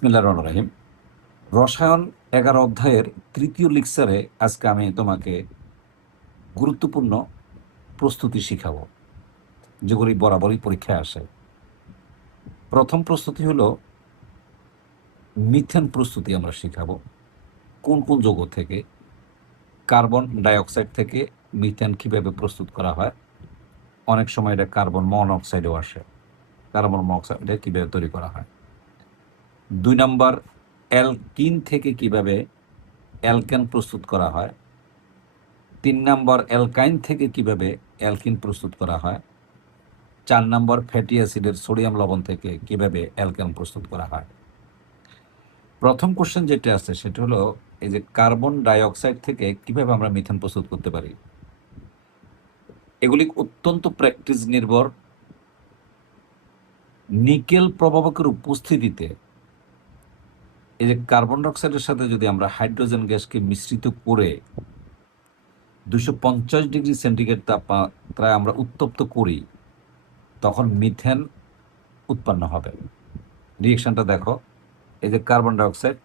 বিসমিল্লাহির রহমানির রহিম। রসায়ন ১১ অধ্যায়ের তৃতীয় লেকচারে আজকে আমি তোমাকে গুরুত্বপূর্ণ প্রস্তুতি শিখাবো, যেগুলি বরাবরই পরীক্ষায় আসে। প্রথম প্রস্তুতি হলো মিথেন প্রস্তুতি। আমরা শিখাবো কোন কোন যৌগ থেকে, কার্বন ডাইঅক্সাইড থেকে মিথেন কিভাবে প্রস্তুত করা হয়। অনেক সময় এটা কার্বন মনোক্সাইডও আসে। কার্বন মনোক্সাইডে কিভাবে তৈরি করা হয়। ২ নম্বর, অ্যালকিন থেকে কিভাবে অ্যালকেন প্রস্তুত করা হয়। ৩ নম্বর, অ্যালকাইন থেকে কিভাবে অ্যালকিন প্রস্তুত করা হয়। ৪ নম্বর, ফ্যাটি অ্যাসিডের সোডিয়াম লবণ থেকে কিভাবে অ্যালকেন প্রস্তুত করা হয়। প্রথম কোশ্চেন যেটা আছে সেটা হলো এই যে কার্বন ডাইঅক্সাইড থেকে কিভাবে আমরা মিথেন প্রস্তুত করতে পারি। এগুলি অত্যন্ত প্র্যাকটিস নির্ভর। নিকেল প্রভাবকের উপস্থিতিতে এই যে কার্বন ডাইঅক্সাইডের সাথে যদি আমরা হাইড্রোজেন গ্যাসকে মিশ্রিত করে 250 ডিগ্রি সেন্টিগ্রেড তাপমাত্রায় আমরা উত্তপ্ত করি, তখন মিথেন উৎপন্ন হবে। রিয়েকশনটা দেখো, এই যে কার্বন ডাইঅক্সাইড,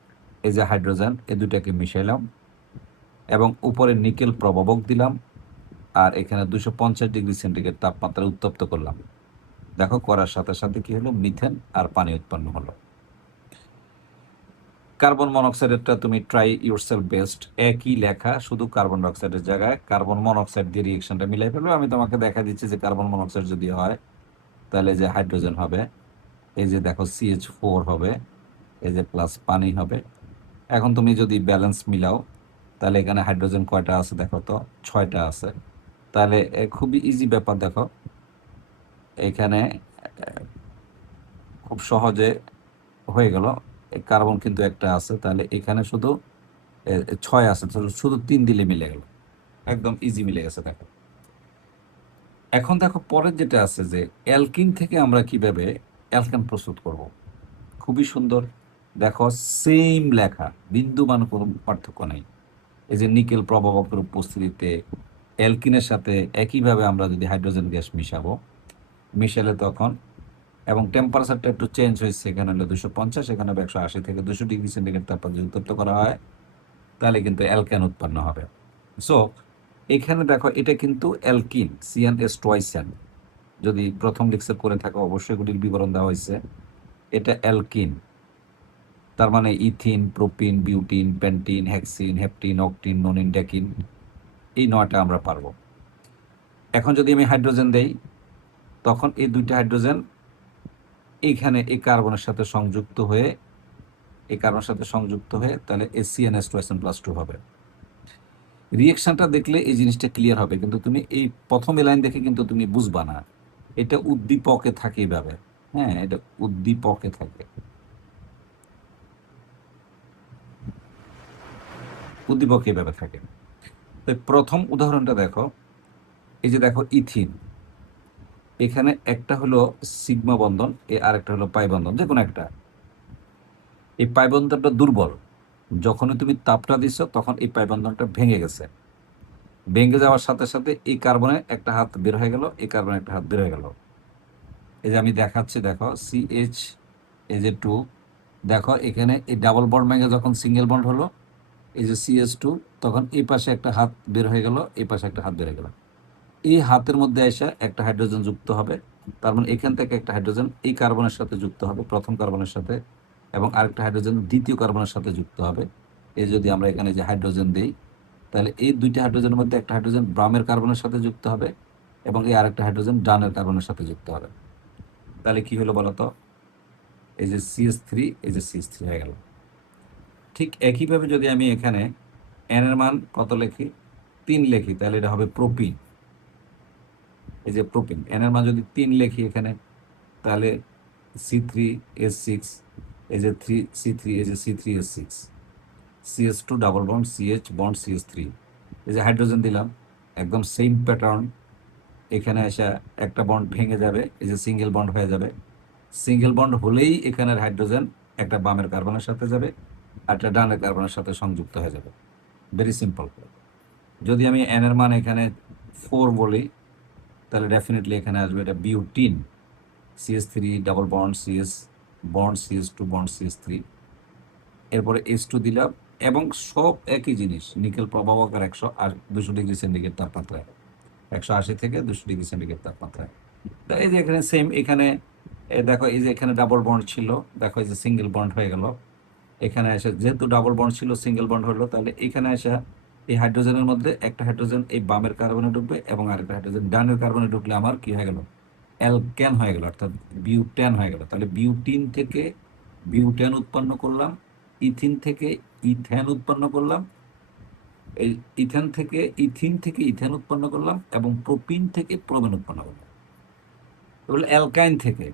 এই যে হাইড্রোজেন, এই দুটাকে মিশাইলাম এবং উপরে নিকেল প্রভাবক দিলাম, আর এখানে 250 ডিগ্রি সেন্টিগ্রেড তাপমাত্রায় উত্তপ্ত করলাম। দেখো, করার সাথে সাথে কি হলো, মিথেন আর পানি উৎপন্ন হলো। কার্বন মনোক্সাইডেরটা তুমি ট্রাই ইউরসেলফ বেস্ট, একই লেখা, শুধু কার্বন ডাইঅক্সাইডের জায়গায় কার্বন মনোক্সাইড দিয়ে রিয়েকশনটা মিলাই ফেলবে। আমি তোমাকে দেখা দিচ্ছি যে কার্বন মনোক্সাইড যদি হয় তাহলে যে হাইড্রোজেন হবে, এই যে দেখো CH4 হবে, এই যে প্লাস পানি হবে। এখন তুমি যদি ব্যালেন্স মিলাও তাহলে এখানে হাইড্রোজেন কয়টা আছে দেখো তো, 6টা আছে। তাহলে খুবই ইজি ব্যাপার। দেখো এখানে খুব সহজে হয়ে গেল। কার্বন কিন্তু একটা আছে, তাহলে এখানে শুধু 6 আছে, শুধু 3 দিলে মিলে গেল, একদম ইজি মিলে গেছে। দেখো এখন দেখো পরের যেটা আছে যে অ্যালকিন থেকে আমরা কিভাবে অ্যালকেন প্রস্তুত করব। খুবই সুন্দর। দেখো সেম লেখা, বিন্দুমান কোনো পার্থক্য নেই। এই যে নিকেল প্রভাবকের উপস্থিতিতে অ্যালকিনের সাথে একইভাবে আমরা যদি হাইড্রোজেন গ্যাস মিশালে তখন, এবং টেম্পারেচারটা একটু চেঞ্জ হয়েছে, এখানে হলো 250, এখানে 180 থেকে 200 ডিগ্রি সেন্টিগ্রেড তাপমাত্রা উত্তপ্ত করা হয়, তাহলে কিন্তু অ্যালকেন উৎপন্ন হবে। সো এখানে দেখো এটা কিন্তু অ্যালকিন, CnH2n। যদি প্রথম লেকচার করে থাকো অবশ্যই এগুলির বিবরণ দেওয়া হয়েছে। এটা অ্যালকিন, তার মানে ethene, propene, butene, pentene, hexene, heptene, octene, nonene, decene, এই 9টা আমরা পারবো। এখন যদি আমি হাইড্রোজেন দেই, তখন এই 2টা হাইড্রোজেন এইখানে এই কার্বনের সাথে সংযুক্ত হয়ে, তাহলে CnH2n+2 হবে। রিয়েকশনটা দেখলে এই জিনিসটা ক্লিয়ার হবে, কিন্তু তুমি এই প্রথম লাইন দেখে কিন্তু তুমি বুঝবা না। এটা উদ্দীপকে থাকে এইভাবে। হ্যাঁ, এটা উদ্দীপকে থাকে, উদ্দীপকে এইভাবে থাকে। তো প্রথম উদাহরণটা দেখো, এই যে দেখো ইথিন, এখানে একটা হলো সিগমা বন্ধন, আর একটা হলো পাই বন্ধন, যে কোনো একটা। এই পাই বন্ধনটা দুর্বল, যখনই তুমি তাপটা দিচ্ছ তখন এই পাই বন্ধনটা ভেঙে গেছে। ভেঙে যাওয়ার সাথে সাথে এই কার্বনের একটা হাত বের হয়ে গেল, এই কার্বনের একটা হাত বের হয়ে গেল। এই যে আমি দেখাচ্ছি, দেখো CH, এই যে 2, দেখো এখানে এই ডাবল বন্ড ভেঙে যখন সিঙ্গেল বন্ড হলো, এই যে CH2, তখন এই পাশে একটা হাত বের হয়ে গেল, এই পাশে একটা হাত বের হয়ে গেল। এই হাতের মধ্যে এসে একটা হাইড্রোজেন যুক্ত হবে, তার মানে এখান থেকে একটা হাইড্রোজেন এই কার্বনের সাথে যুক্ত হবে, প্রথম কার্বনের সাথে, এবং আরেকটা হাইড্রোজেন দ্বিতীয় কার্বনের সাথে যুক্ত হবে। এই যদি আমরা এখানে যে হাইড্রোজেন দিই, তাহলে এই 2টা হাইড্রোজেনের মধ্যে একটা হাইড্রোজেন ব্রামের কার্বনের সাথে যুক্ত হবে, এবং এই আরেকটা হাইড্রোজেন ডানের কার্বনের সাথে যুক্ত হবে। তাহলে কি হলো বলো তো, এই যে CH3, এই যে CH3 হয়ে গেল। ঠিক একইভাবে যদি আমি এখানে N এর মান কত লিখি, 3 লিখি, তাহলে এটা হবে প্রোপিন। এই যে প্রোপিন, N এর মান যদি 3 লিখি এখানে, তাহলে C3H6, এই যে 3C3, এই যে C3H6, CH2 double bond, CH bond, CH3, এই যে হাইড্রোজেন দিলাম, একদম সেম প্যাটার্ন। এখানে এসে একটা বন্ড ভেঙে যাবে, এই যে সিঙ্গেল বন্ড হয়ে যাবে। সিঙ্গেল বন্ড হলেই এখানের হাইড্রোজেন একটা বামের কার্বনের সাথে যাবে, আর একটা ডানের কার্বনের সাথে সংযুক্ত হয়ে যাবে। Very simple. যদি আমি N এর মান এখানে 4 বলি, তাহলে ডেফিনেটলি এখানে আসবে এটা butene, CH3 double bond, CH bond, CH2 bond, CH3, এরপরে H2 দিলাম, এবং সব একই জিনিস, নিকেল প্রভাবকের 200 ডিগ্রি সেন্টিগ্রেড তাপমাত্রায়, 180 থেকে 200 ডিগ্রি সেন্টিগ্রেড তাপমাত্রায়। তো এই যে এখানে সেম, এখানে দেখো এই যে এখানে ডাবল বন্ড ছিল, দেখো এই যে সিঙ্গেল বন্ড হয়ে গেল। এখানে এসে যেহেতু ডাবল বন্ড ছিল সিঙ্গেল বন্ড হলো, তাহলে এখানে এসে এই হাইড্রোজেনের মধ্যে একটা হাইড্রোজেন এই বামের কার্বনে ঢুকবে এবং আরেকটা হাইড্রোজেন ডানের কার্বনে ঢুকলে আমার কি হয়ে গেল, অ্যালকেন হয়ে গেল, অর্থাৎ বিউটেন হয়ে গেল। তাহলে বিউটিন থেকে বিউটেন উৎপন্ন করলাম, ইথিন থেকে ইথেন উৎপন্ন করলাম, এই ইথিন থেকে ইথেন উৎপন্ন করলাম, এবং প্রোপিন থেকে প্রোমেন উৎপন্ন করলাম। এগুলো অ্যালকাইন থেকে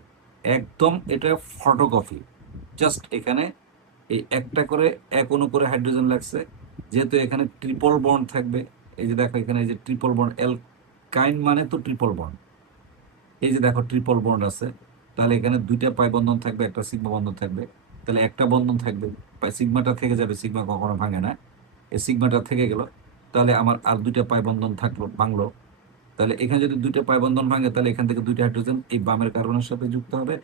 একদম, এটা ফটোকপি। জাস্ট এখানে এই একটা করে এক অণু করে হাইড্রোজেন লাগছে, যেহেতু এখানে ট্রিপল বন্ড থাকবে। এই যে দেখো এখানে এই যে ট্রিপল বন্ড, অ্যালকাইন মানে তো ট্রিপল বন্ড, এই যে দেখো ট্রিপল বন্ড আছে, তাহলে এখানে দুইটা পাই বন্ধন থাকবে, একটা সিগমা বন্ধন থাকবে, তাহলে একটা বন্ধন থাকবে, সিগমাটা থেকে যাবে, সিগমা কখনো ভাঙে না, এই সিগমাটা থেকে গেল, তাহলে আমার আর দুইটা পাই বন্ধন থাকলো, ভাঙলো। তাহলে এখানে যদি দুইটা পাই বন্ধন ভাঙে, তাহলে এখান থেকে দুইটা হাইড্রোজেন এই বামের কার্বনের সাথে যুক্ত হবে,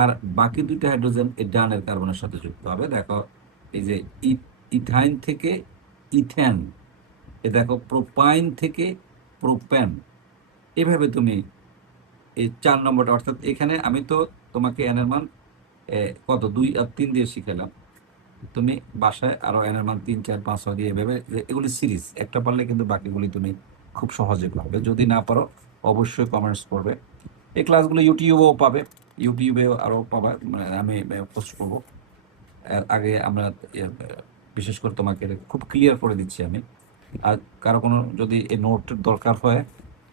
আর বাকি দুইটা হাইড্রোজেন এই ডানের কার্বনের সাথে যুক্ত হবে। দেখো এই যে ইথাইন থেকে ইথেন, এ দেখো প্রোপাইন থেকে প্রোপেন। এভাবে তুমি এই 4 নম্বরটা, অর্থাৎ এখানে আমি তো তোমাকে এন এর মান কত 2 আর 3 দিয়ে শিখালাম, তুমি বাসায় আরো এন এর মান 3 4 5 6 দিয়ে এভাবে, এগুলি সিরিজ, একটা পারলে কিন্তু বাকিগুলি তুমি খুব সহজে পারবে। যদি না পারো অবশ্যই কমেন্টস করবে। এই ক্লাসগুলো ইউটিউবেও পাবে, ইউটিউবেও আরও পাবা, মানে আমি পোস্ট করবো। এর আগে আমরা বিশেষ করে তোমাকে খুব ক্লিয়ার করে দিচ্ছি আমি। আর কারো কোনো যদি এই নোটের দরকার হয়,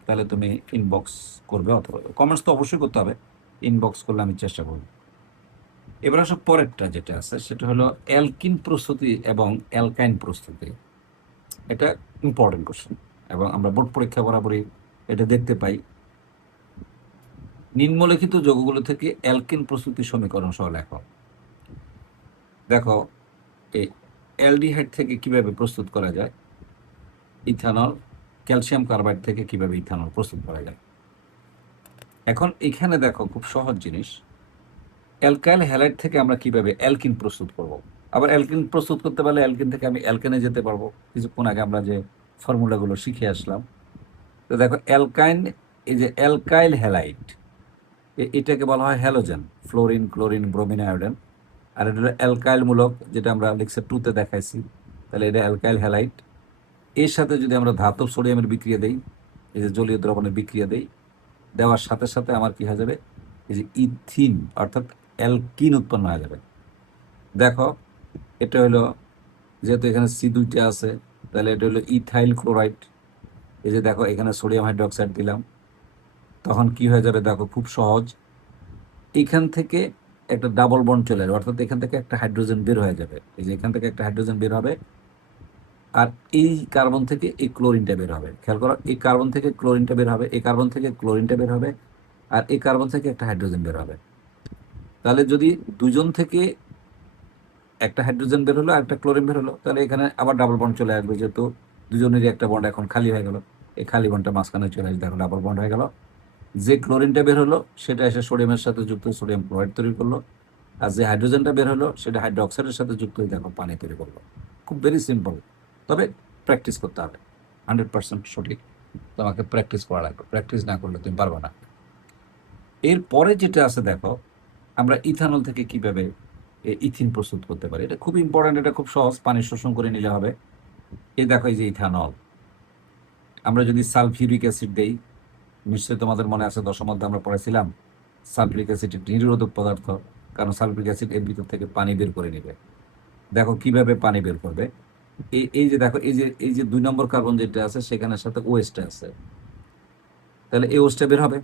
তাহলে তুমি ইনবক্স করবে, অথবা কমেন্টস তো অবশ্যই করতে হবে, ইনবক্স করলে আমি চেষ্টা করব। এবার আসো পরেরটা যেটা আছে, সেটা হলো অ্যালকিন প্রস্তুতি এবং অ্যালকাইন প্রস্তুতি। এটা ইম্পর্টেন্ট কোশ্চেন, এবং আমরা বোর্ড পরীক্ষা বরাবরই এটা দেখতে পাই। নিম্নলিখিত যৌগগুলো থেকে অ্যালকিন প্রস্তুতি সমীকরণ সহ লেখো। দেখো এই অ্যালডিহাইড থেকে কিভাবে প্রস্তুত করা যায়, ইথানল, ক্যালসিয়াম কার্বাইড থেকে কিভাবে ইথানল প্রস্তুত করা যায়। এখন এখানে দেখো খুব সহজ জিনিস, অ্যালকাইল হ্যালাইড থেকে আমরা কিভাবে অ্যালকিন প্রস্তুত করব। আবার অ্যালকিন প্রস্তুত করতে পারলে অ্যালকিন থেকে আমি অ্যালকেনে যেতে পারবো, কিছুক্ষণ আগে আমরা যে ফর্মুলাগুলো শিখে আসলাম। তো দেখো অ্যালকাইন, এই যে অ্যালকাইল হ্যালাইড, এটাকে বলা হয় halogen, fluorine, chlorine, bromine, iodine. আর এটা হলো অ্যালকাইল মূলক, যেটা আমরা লেকচার 2-তে দেখাইছি। তাহলে এটা অ্যালকাইল হ্যালাইড। এর সাথে যদি আমরা ধাতব সোডিয়ামের বিক্রিয়া দেই, এই যে জলীয় দ্রবণের বিক্রিয়া দেই, দেওয়ার সাথে সাথে আমার কি হয়ে যাবে, এই যে ইথিন অর্থাৎ অ্যালকিন উৎপন্ন হয়ে যাবে। দেখো এটা হলো, যেহেতু এখানে C2টা আছে, তাহলে এটা হলো ইথাইল ক্লোরাইড। এই যে দেখো এখানে সোডিয়াম হাইড্রোক্সাইড দিলাম, তখন কি হয়ে যাবে দেখো খুব সহজ, এখান থেকে একটা ডাবল বন্ড চলে যাবে, অর্থাৎ এখান থেকে একটা হাইড্রোজেন বের হয়ে যাবে। এই যে এখান থেকে একটা হাইড্রোজেন বের হবে, আর এই কার্বন থেকে এই ক্লোরিনটা বের হবে। খেয়াল করো, এই কার্বন থেকে ক্লোরিনটা বের হবে, এই কার্বন থেকে ক্লোরিনটা বের হবে, আর এই কার্বন থেকে একটা হাইড্রোজেন বের হবে। তাহলে যদি দুজন থেকে একটা হাইড্রোজেন বের হলো আর একটা ক্লোরিন বের হলো, তাহলে এখানে আবার ডাবল বন্ড চলে আসবে, যেহেতু দুজনেরই একটা বন্ড এখন খালি হয়ে গেল, এই খালি বন্ডটা মাঝখানে চলে আসবে, দেখো ডাবল বন্ড হয়ে গেল। যে ক্লোরিনটা বের হলো সেটা এসে সোডিয়ামের সাথে যুক্ত হয়ে সোডিয়াম ক্লোরাইড তৈরি করলো, আর যে হাইড্রোজেনটা বের হলো সেটা হাইড্রোক্সাইডের সাথে যুক্ত হয়ে দেখো পানি তৈরি করলো। খুব ভেরি সিম্পল, তবে প্র্যাকটিস করতে হবে। 100% সঠিক, তোমাকে প্র্যাকটিস করা লাগবে, প্র্যাকটিস না করলে তুমি পারবে না। এরপরে যেটা আছে দেখো, আমরা ইথানল থেকে কিভাবে ইথিন প্রস্তুত করতে পারি। এটা খুব ইম্পর্টেন্ট, এটা খুব সহজ, পানি শোষণ করে নিলে হবে। এই দেখো এই যে ইথানল, আমরা যদি সালফিউরিক অ্যাসিড দেই, নিশ্চয়ই তোমাদের মনে আছে 10ম অধ্যায়ে আমরা পড়েছিলাম সালফিউরিক অ্যাসিড একটি নিরোধক পদার্থ, কারণ সালফিউরিক অ্যাসিড এর ভিতর থেকে পানি বের করে নেবে। দেখো কিভাবে পানি বের করবে, এই যে দেখো এই যে 2 নম্বর কার্বন যেটা আছে সেখানের সাথে ওএসটা আছে, তাহলে এই ওএসটা বের হবে।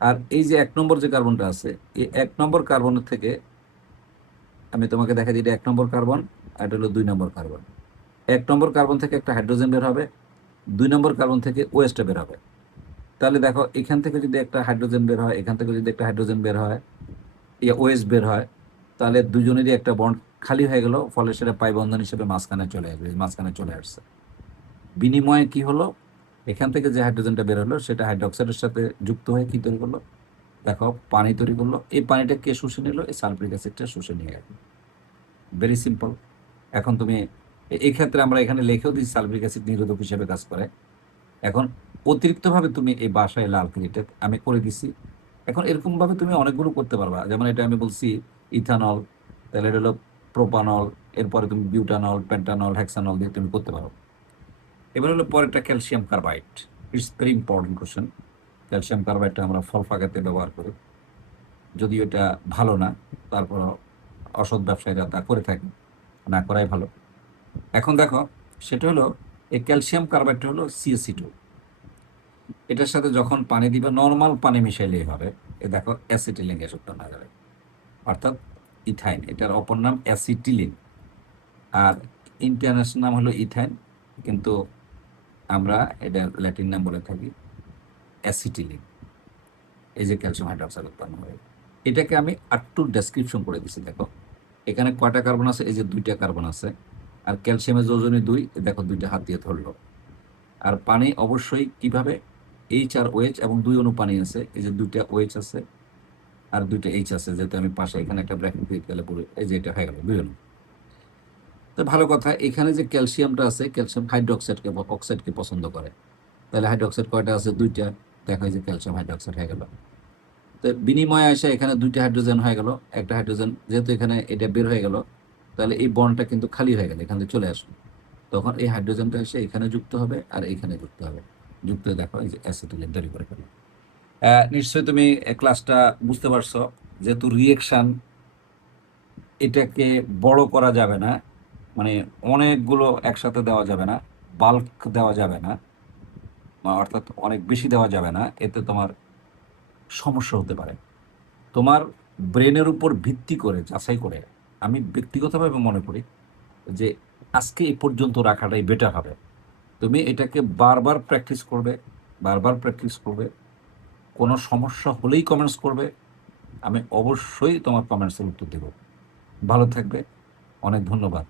আর এই যে 1 নম্বর যে কার্বনটা আছে, এই 1 নম্বর কার্বনের থেকে আমি তোমাকে দেখা দিই, এটা 1 নম্বর কার্বন, আর এটা হলো 2 নম্বর কার্বন। 1 নম্বর কার্বন থেকে একটা হাইড্রোজেন বের হবে, 2 নম্বর কার্বন থেকে ওএসটা বের হবে। তাহলে দেখো এখান থেকে যদি একটা হাইড্রোজেন বের হয়, এখান থেকে যদি একটা হাইড্রোজেন বের হয়, ওএস বের হয়, তাহলে দুজনেরই একটা বন্ড খালি হয়ে গেল, ফলে সেটা পাই বন্ধন হিসেবে মাঝখানে চলে আসবে, মাঝখানে চলে আসছে। বিনিময়ে কি হলো, এখান থেকে যে হাইড্রোজেনটা বের হলো সেটা হাইড্রোক্সাইডের সাথে যুক্ত হয়ে কি তৈরি করলো, দেখো পানি তৈরি করলো। এই পানিটা কে শুষে নিল, এই সালফিউরিক অ্যাসিডটা শুষে নিয়ে গেল। Very simple. এখন তুমি এই ক্ষেত্রে আমরা এখানে লিখেও দিই সালফিউরিক অ্যাসিড নিরোধক হিসেবে কাজ করে। এখন অতিরিক্তভাবে তুমি এই বাসায় লাল এটা আমি করে দিছি। এখন এরকমভাবে তুমি অনেকগুলো করতে পারবা, যেমন এটা আমি বলছি ইথানল, তাহলে এটা হলো প্রোপানল, এরপরে তুমি বিউটানল, পেন্টানল, হেক্সানল দিয়ে তুমি করতে পারো। এবার হলো পরেরটা calcium carbide. It's very important question. Calcium কার্বাইডটা আমরা ফল পাকাতে ব্যবহার করি, যদিও এটা ভালো না, তারপর অসৎ ব্যবসায়ীরা তা করে থাকে, না করাই ভালো। এখন দেখো, সেটা হলো এই ক্যালসিয়াম কার্বাইডটা হলো CaC2। এটার সাথে যখন পানি দিবে, নর্মাল পানি মিশাইলেই হবে, এ দেখো অ্যাসিটিলিন গ্যাস উৎপন্ন হয়ে যাবে, অর্থাৎ ইথাইন। এটার অপর নাম অ্যাসিটিলিন, আর ইন্টারন্যাশনাল নাম হলো ইথাইন, কিন্তু আমরা এটা ল্যাটিন নাম বলে থাকি অ্যাসিটিলিন। এই যে ক্যালসিয়াম হাইড্রোক্সাইড উৎপন্ন হয়, এটাকে আমি আটটু ডেসক্রিপশন করে দিচ্ছি। দেখো এখানে কয়টা কার্বন আছে, এই যে 2টা কার্বন আছে, আর ক্যালসিয়ামের যোজনী 2, দেখো 2টা হাত দিয়ে ধরলো। আর পানি অবশ্যই কিভাবে, H আর OH এবং 2 অণু পানি আছে, এই যে 2টা OH আছে আর 2টা H আছে, যেহেতু আমি পাশে এখানে একটা ব্র্যাকেট দিয়ে গেলে পুরো, এই যে এটা হয়ে গেল 2 অণু। তো ভালো কথা, এখানে যে ক্যালসিয়ামটা আছে, ক্যালসিয়াম হাইড্রোক্সাইডকে অক্সাইডকে পছন্দ করে, তাহলে হাইড্রোক্সাইড কয়টা আছে, 2টা, দেখা যায় যে ক্যালসিয়াম হাইড্রোক্সাইড হয়ে গেল। তো বিনিময়ে এসে এখানে 2টা হাইড্রোজেন হয়ে গেল, একটা হাইড্রোজেন যেহেতু এখানে এটা বের হয়ে গেল, তাহলে এই বন্ডটা কিন্তু খালি হয়ে গেল, এখান থেকে চলে আসবে, তখন এই হাইড্রোজেনটা এসে এখানে যুক্ত হবে আর এখানে যুক্ত হবে, যুক্ত হয়ে দেখো এই যে অ্যাসিটিলিন তৈরি করে ফেলো। নিশ্চয়ই তুমি ক্লাসটা বুঝতে পারছো, যেহেতু রিয়েকশন, এটাকে বড় করা যাবে না, মানে অনেকগুলো একসাথে দেওয়া যাবে না, বাল্ক দেওয়া যাবে না, অর্থাৎ অনেক বেশি দেওয়া যাবে না, এতে তোমার সমস্যা হতে পারে। তোমার ব্রেনের উপর ভিত্তি করে যাচাই করে আমি ব্যক্তিগতভাবে মনে করি যে আজকে এই পর্যন্ত রাখাটাই বেটার হবে। তুমি এটাকে বারবার প্র্যাকটিস করবে, বারবার প্র্যাকটিস করবে, কোনো সমস্যা হলেই কমেন্টস করবে, আমি অবশ্যই তোমার কমেন্টসের উত্তর দেব। ভালো থাকবে, অনেক ধন্যবাদ।